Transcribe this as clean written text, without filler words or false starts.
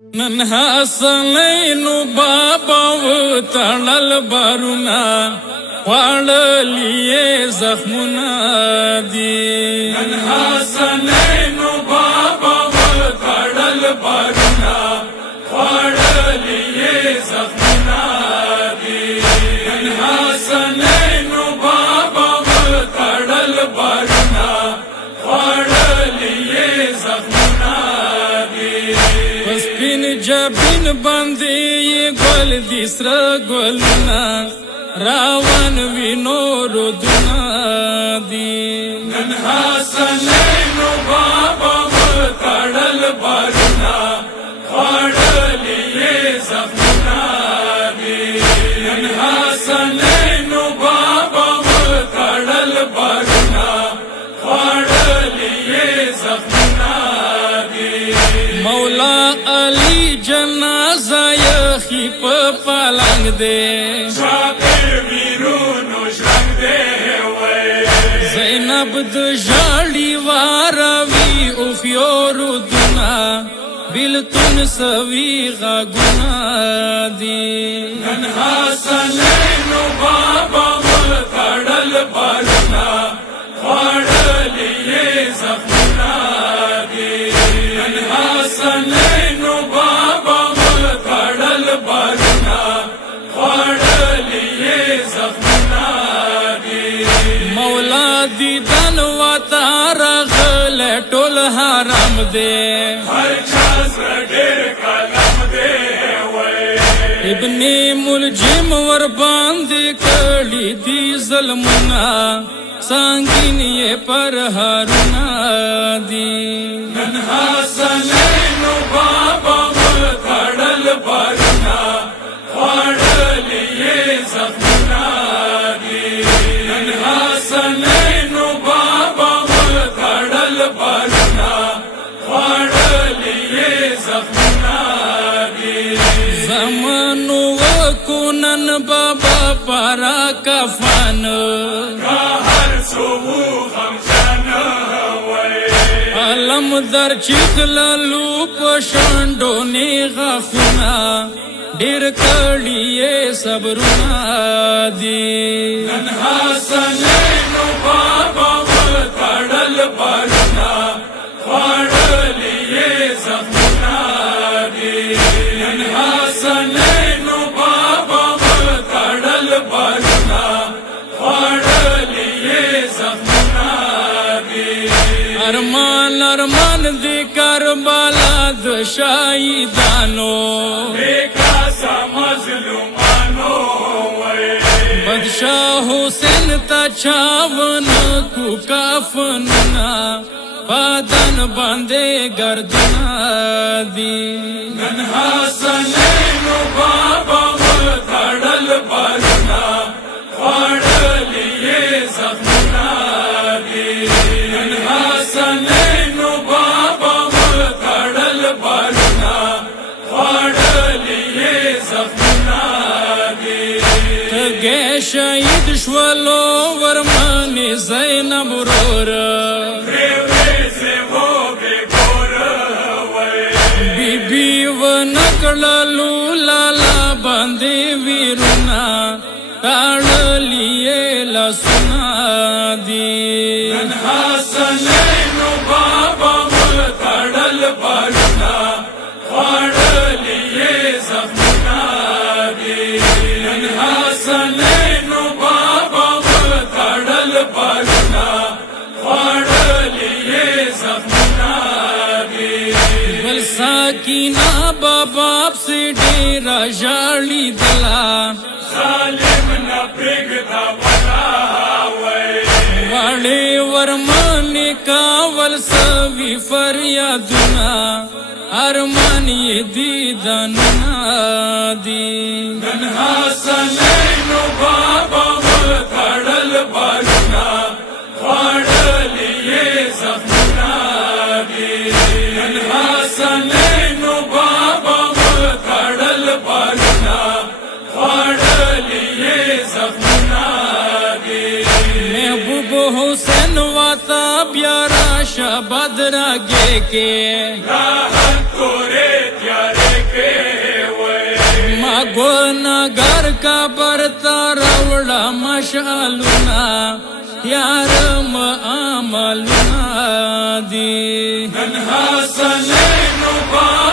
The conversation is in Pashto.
نن حسنینو بابا و تړل بارونه خوړلې زخمونه دي نن حسنینو بابا و تړل بارونه خوړلې زخمونه دي نن حسنینو بابا و تړل بارونه خوړلې زخمونه دي پسپین جبین باندې ګل دي سره ګلونه راوان وینو رودونه دي نن حسنینو بابا و تړل بارونه خوړلې زخمونه دي نن حسنینو بابا و تړل بارونه خوړلې زخمونه دي مولا علی جنازه یخی په پالنګ دے زینب د ژړی واروي او خيورو دنا بلتون سوي غاګنا دي نن حسنینو بابا و تړل بارونه خوړلې زخمونه دي نن حسنینو بابا و تړل بارونه خوړلې زخمونه دي مولا دیدن و تارغل ټول حرام دے هر چا سره ډېر کلام دی ابن ملجم ور باندې کړي دي ظلمونه سنگین یې پر هارونه دي نن حسنینو بابا و تړل بارونه خوړلې زخمونه دي نن حسنینو بابا و تړل بارونه خوړلې زخمونه دي زمانو وکونن بابا پارا کفن هر څو غمجن وای علم در چکللو پشندو نیغخونا ډیر کړي صبرونه دي نن حسنینو بابا و تړل بارونه خوړلې زخمونه دي نن حسنینو بابا و تړل بارونه خوړلې زخمونه دي ارمان ارمان دی کربلا د شهیدانو بیکاسا مظلومانو وای بدشاه حسین تا چاون کو کافننا بدن باندې گردنا دي نن حسنینو بابا و تړل بارونه خوړلې زخمونه دي نن حسنینو بابا و تړل بارونه خوړلې زخمونه دي تګه شهید شولو ورمنې زینب ورور بی و نکړلو لالا باندې ویرونا تړلې لاسونه دي نن حسنینو بابا و تړل بارونه خوړلې زخمونه دي نن حسنینو بابا و تړل بارونه خوړلې زخمونه دي بل ساکینا بابا سے ډیر ژړی دلا ظالم نه پرېږدا ولا وای واړې ورمنې کاول سوي فریادونه ارمان یې دیدنونه دي نن حسنینو بابا و تړل بارونه خوړلې زخمونه دي نن حسنینو بابا و تړل بارونه خوړلې زخمونه دي محبوب حسین واتا پیارا شبد راگے کے راحت تورے پیارے ګناګار قبر ته راوړه مشعلونه یار عملونه دي نن حسنینو بابا